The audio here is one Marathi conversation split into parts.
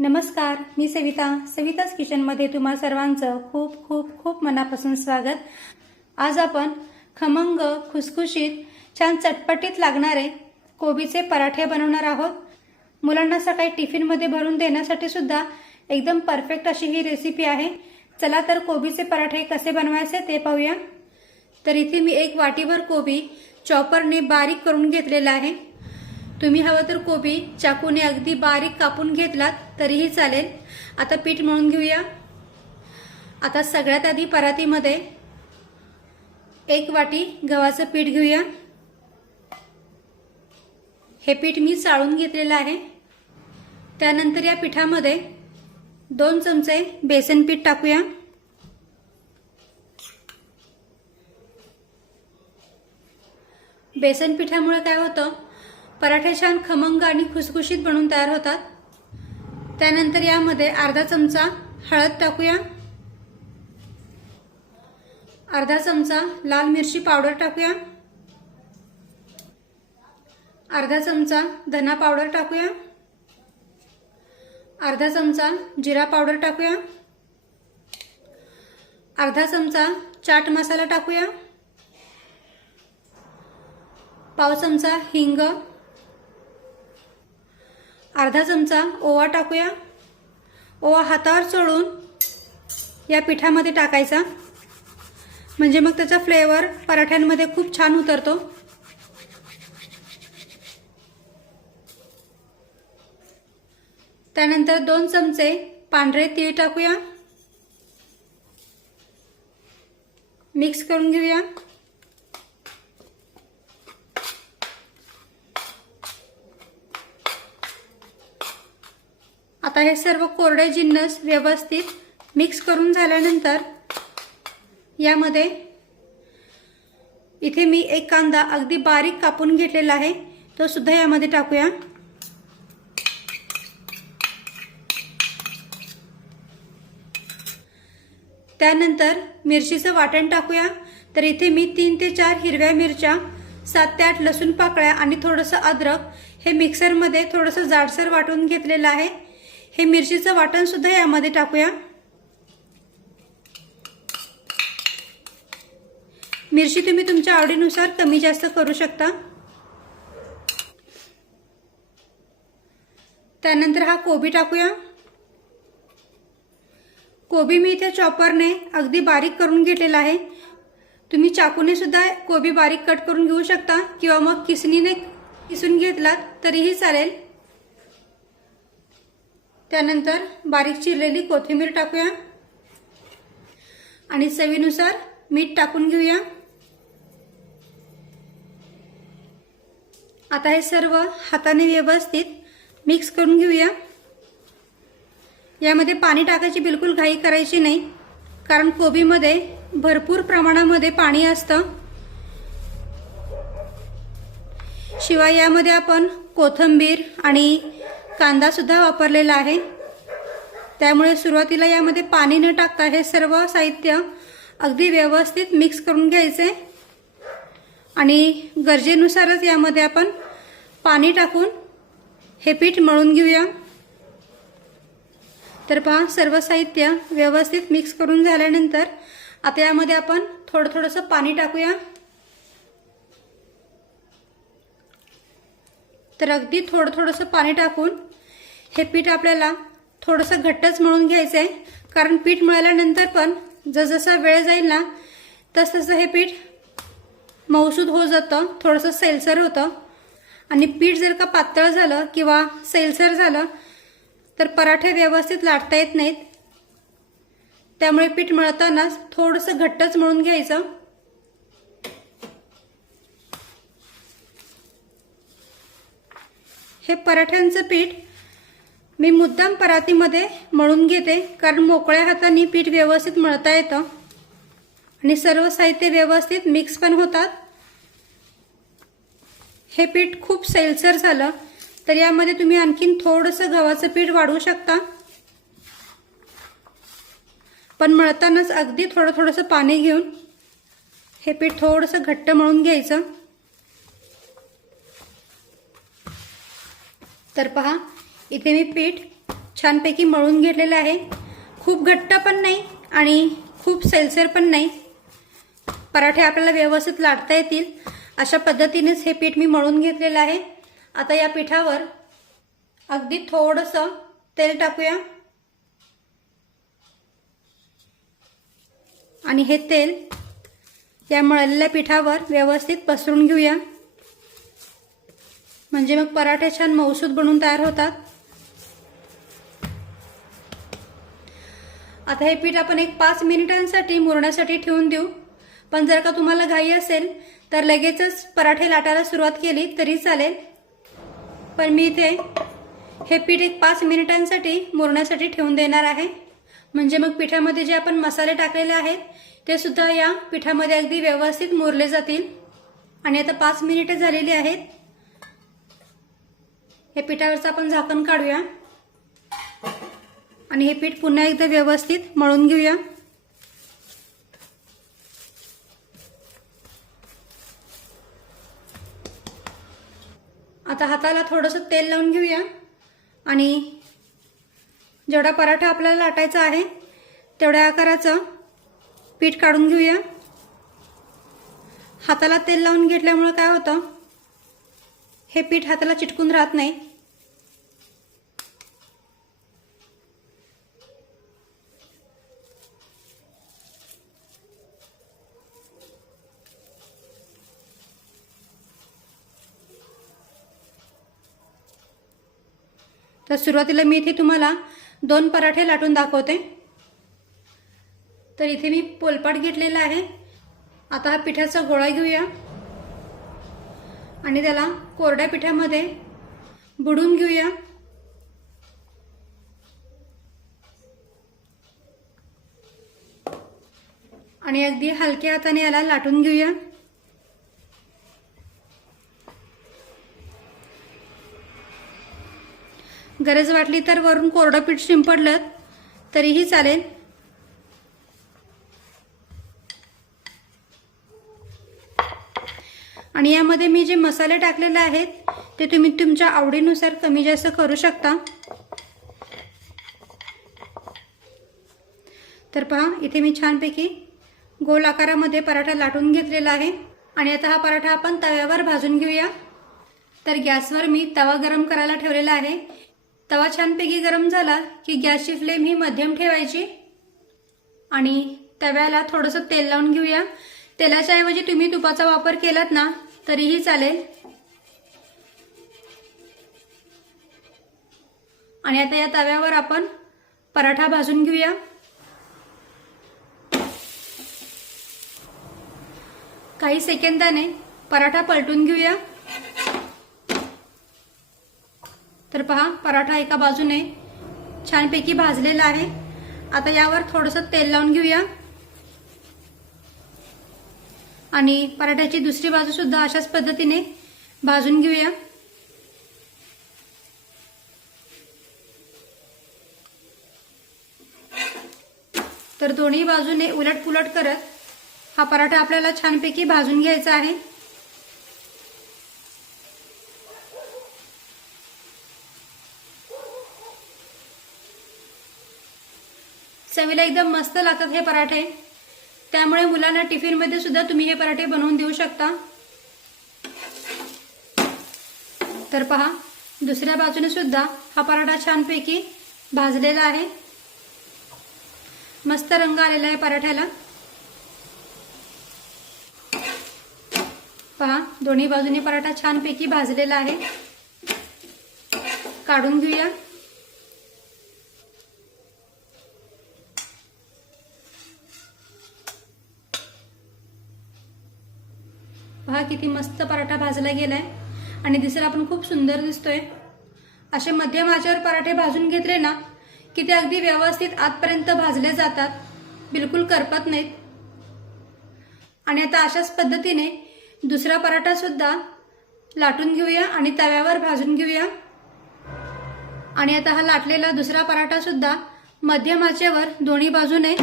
नमस्कार मी सविता. सविताच किचनमध्ये तुम्हा सर्वांचं खूप खूप खूप मनापासून स्वागत. आज आपण खमंग खुसखुशीत छान चटपटीत लागणारे कोबीचे पराठे बनवणार आहोत. मुलांना सकाळी टिफिनमध्ये भरून देण्यासाठी सुद्धा एकदम परफेक्ट अशी ही रेसिपी आहे. चला तर कोबीचे पराठे कसे बनवायचे ते पाहूया. तर इथे मी एक वाटीभर कोबी चॉपरने बारीक करून घेतलेला आहे. तुम्ही हवं तर कोबी चाकूने अगदी बारीक कापून घेतलात तरीही चालेल. आता पीठ मळून घेऊया. आता सगळ्यात आधी परातीमध्ये एक वाटी गव्हाचं पीठ घेऊया. हे पीठ मी चाळून घेतलेलं आहे. त्यानंतर या पिठामध्ये दोन चमचे बेसन पीठ टाकूया. बेसन पिठामुळे काय होतं? पराठे छान खमंग आणि खुसखुशीत बनून तयार होतात. त्यानंतर यामध्ये अर्धा चमचा हळद टाकूया. अर्धा चमचा लाल मिरची पावडर टाकूया. अर्धा चमचा धना पावडर टाकूया. अर्धा चमचा जिरा पावडर टाकूया. अर्धा चमचा चाट मसाला टाकूया. पाव चमचा हिंग अर्धा चमचा ओवा टाकूया. ओवा हातावर चढून या पिठामध्ये टाकायचा. म्हणजे मग त्याचा फ्लेवर पराठ्यांमध्ये खूप छान उतरतो. त्यानंतर दोन चमचे पांढरे तीळ टाकूया. मिक्स करून घेऊया. आता हे सर्व कोरडे जिन्नस व्यवस्थित मिक्स करून झाल्यानंतर यामध्ये इथे मी एक कांदा अगदी बारीक कापून घेतलेला आहे. तो सुद्धा यामध्ये टाकूया. त्यानंतर मिरचीचं वाटण टाकूया. तर इथे मी तीन ते चार हिरव्या मिरच्या सात ते आठ लसूण पाकळ्या आणि थोडंसं अद्रक हे मिक्सरमध्ये थोडंसं जाडसर वाटून घेतलेलं आहे. हे मिरचीचं वाटण सुद्धा यामध्ये टाकूया. मिरची तुम्ही तुमच्या आवडीनुसार कमी जास्त करू शकता. त्यानंतर हा कोबी टाकूया. कोबी मी इथे चॉपरने अगदी बारीक करून घेतलेला आहे. तुम्ही चाकूने सुद्धा कोबी बारीक कट करून घेऊ शकता किंवा मग किसणीने किसून घेतलात तरीही चालेल. त्यानंतर बारीक चिरलेली कोथिंबीर टाकूया. आणि चवीनुसार मीठ टाकून घेऊया. आता हे सर्व हाताने व्यवस्थित मिक्स करून घेऊया. यामध्ये पाणी टाकायची बिलकुल घाई करायची नाही कारण कोबीमध्ये भरपूर प्रमाणामध्ये पाणी असतं. शिवाय यामध्ये आपण कोथंबीर आणि कांदासुद्धा वापरलेला आहे. त्यामुळे सुरुवातीला यामध्ये पाणी न टाकता हे सर्व साहित्य अगदी व्यवस्थित मिक्स करून घ्यायचे. आणि गरजेनुसारच यामध्ये आपण पाणी टाकून हे पीठ मळून घेऊया. तर पहा सर्व साहित्य व्यवस्थित मिक्स करून झाल्यानंतर आता यामध्ये आपण थोडं थोडंसं पाणी टाकूया. तर अगदी थोडं थोडंसं पाणी टाकून हे पीठ आपल्याला थोडंसं घट्टच मळून घ्यायचं आहे कारण पीठ मळल्यानंतर पण जसजसा वेळ जाईल ना तसतसं हे पीठ मऊसूद होत जातं थोडंसं सैलसर होतं. आणि पीठ जर का पातळ झालं किंवा सैलसर झालं तर पराठे व्यवस्थित लाटता येत नाहीत. त्यामुळे पीठ मळतानाच थोडंसं घट्टच मळून घ्यायचं. हे पराठ्यांचं पीठ मी मुद्दाम परातीमध्ये मळून घेते कारण मोकळ्या हाताने पीठ व्यवस्थित मळता येतं. आणि सर्व साहित्य व्यवस्थित मिक्स पण होतात. हे पीठ खूप सैलसर झालं तर यामध्ये तुम्ही आणखीन थोडंसं गव्हाचं पीठ वाढवू शकता. पण मळतानाच अगदी थोडं थोडंसं पाणी घेऊन हे पीठ थोडंसं घट्ट मळून घ्यायचं. तर पहा इथे मी पीठ छानपैकी मळून घेतलेलं आहे. खूप घट्ट पण नाही आणि खूप सैलसर पण नाही. पराठे आपल्याला व्यवस्थित लाटता येतील. अशा पद्धतीनेच हे पीठ मी मळून घेतलेलं आहे. आता या पिठावर अगदी थोडंसं तेल टाकूया. आणि हे तेल या मळलेल्या पिठावर व्यवस्थित पसरून घेऊया. म्हणजे मग पराठे छान मौसूद बनून तयार होतात. आता हे पीठ आपण एक पाच मिनिटांसाठी मुरण्यासाठी ठेवून देऊ. पण जर का तुम्हाला घाई असेल तर लगेचच पराठे लाटायला सुरुवात केली तरी चालेल. पण मी इथे हे पीठ एक पाच मिनिटांसाठी मुरण्यासाठी ठेवून देणार आहे. म्हणजे मग पिठामध्ये जे आपण मसाले टाकलेले आहेत ते सुद्धा या पिठामध्ये अगदी व्यवस्थित मुरले जातील. आणि आता पाच मिनिटं झालेली आहेत. हे पिठावरचं आपण झाकण काढूया. आणि हे पीठ पुन्हा एकदा व्यवस्थित मळून घेऊया. आता हाताला थोडंसं तेल लावून घेऊया. आणि जेवढा पराठा आपल्याला लाटायचा आहे तेवढ्या आकाराचं पीठ काढून घेऊया. हाताला तेल लावून घेतल्यामुळं काय होतं हे पीठ हाताला चिटकून राहत नाही. तर सुरुवातीला मी इथे तुम्हाला दोन पराठे लाटून दाखवते. तर इथे मी पोलपाट घेतलेला आहे. आता हा पिठाचा गोळा घेऊया. आणि त्याला कोरड्या पिठामध्ये बुडून घेऊया. आणि अगदी हलक्या हाताने याला लाटून घेऊया. गरज वाटली तर वरून कोरडं पीठ शिंपडलं तरीही चालेल. आणि यामध्ये मी जे मसाले टाकलेले आहेत ते तुम्ही तुमच्या आवडीनुसार कमी जास्त करू शकता. तर पहा इथे मी छानपैकी गोल आकारामध्ये पराठा लाटून घेतलेला आहे. आणि आता हा पराठा आपण तव्यावर भाजून घेऊया. तर गॅसवर मी तवा गरम करायला ठेवलेला आहे. तवा छानपैकी गरम झाला की गॅसची फ्लेम ही मध्यम ठेवायची. आणि तव्याला थोडंसं तेल लावून घेऊया. तेलाच्या ऐवजी तुम्ही तुपाचा वापर केलात ना तरीही चालेल. आणि आता या तव्यावर आपण पराठा भाजून घेऊया. काही सेकंदाने पराठा पलटून घेऊया. तर पहा पराठा एका बाजूने छानपैकी भाजलेला आहे. आता यावर थोडंसं तेल लावून घेऊया. आणि पराठ्याची दुसरी बाजू सुद्धा अशाच पद्धतीने भाजून घेऊया. तर दोन्ही बाजूने उलट पुलट करत हा पराठा आपल्याला छानपैकी भाजून घ्यायचा आहे. चवीला एकदम मस्त लागतात हे पराठे. त्यामुळे मुलांना टिफिनमध्ये सुद्धा तुम्ही हे पराठे बनवून देऊ शकता. तर पहा दुसऱ्या बाजूने सुद्धा हा पराठा छानपैकी भाजलेला आहे. मस्त रंग आलेला आहे पराठ्याला. पहा दोन्ही बाजूने पराठा छानपैकी भाजलेला आहे. काढून घेऊया. पहा किती मस्त पराठा भाजला गेलाय. आणि दिसायला पण खूप सुंदर दिसतोय. असे मध्यम आचेवर पराठे भाजून घेतले ना की ते अगदी व्यवस्थित आतपर्यंत भाजले जातात. बिलकुल करपत नाहीत. आणि आता अशाच पद्धतीने दुसरा पराठा सुद्धा लाटून घेऊया आणि तव्यावर भाजून घेऊया. आणि आता हा लाटलेला दुसरा पराठा सुद्धा मध्यम आचेवर दोन्ही बाजूने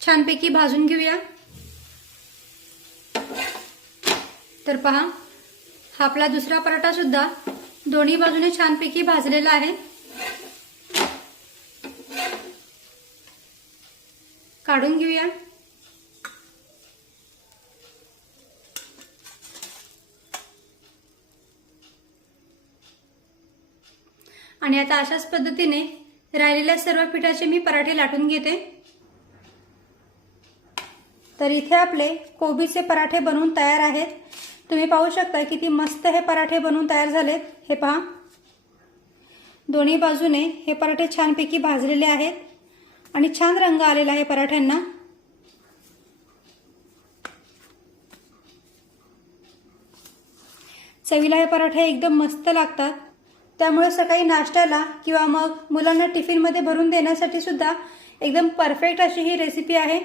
छानपैकी भाजून घेऊया. तर पहा हा आपला दुसरा पराठा सुद्धा दोन्ही बाजूने छानपैकी भाजलेला आहे. काढून घेऊया. आणि आता अशाच पद्धतीने राहिलेल्या सर्व पिठाचे मी पराठे लाटून घेते. तर इथे आपले कोबीचे पराठे बनवून तयार आहेत. तुम्ही पाहू शकता किती मस्त हे पराठे बनवून तयार झालेत हे पहा. दोन्ही बाजूने हे पराठे छानपैकी भाजलेले आहेत आणि छान रंग आलेला आहे पराठ्यांना. चवीला हे पराठे एकदम मस्त लागतात. त्यामुळे सकाळी नाश्त्याला किंवा मग मुलांना टिफिनमध्ये भरून देण्यासाठी सुद्धा एकदम परफेक्ट अशी ही रेसिपी आहे.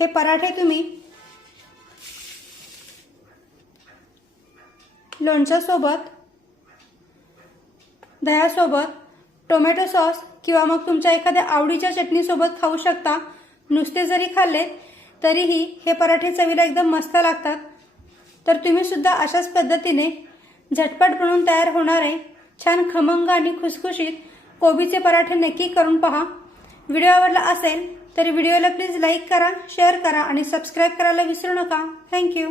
हे पराठे तुम्ही लोणच्यासोबत दह्यासोबत टोमॅटो सॉस किंवा मग तुमच्या एखाद्या आवडीच्या चटणीसोबत खाऊ शकता. नुसते जरी खाल्ले तरीही हे पराठे चवीला एकदम मस्त लागतात. तर तुम्ही सुद्धा अशाच पद्धतीने झटपट बनवून तयार होणारे छान खमंग आणि खुसखुशीत कोबीचे पराठे नक्की करून पहा. व्हिडिओ आवडला असेल तर व्हिडिओला प्लीज लाईक करा शेअर करा आणि सबस्क्राईब करायला विसरू नका. थँक्यू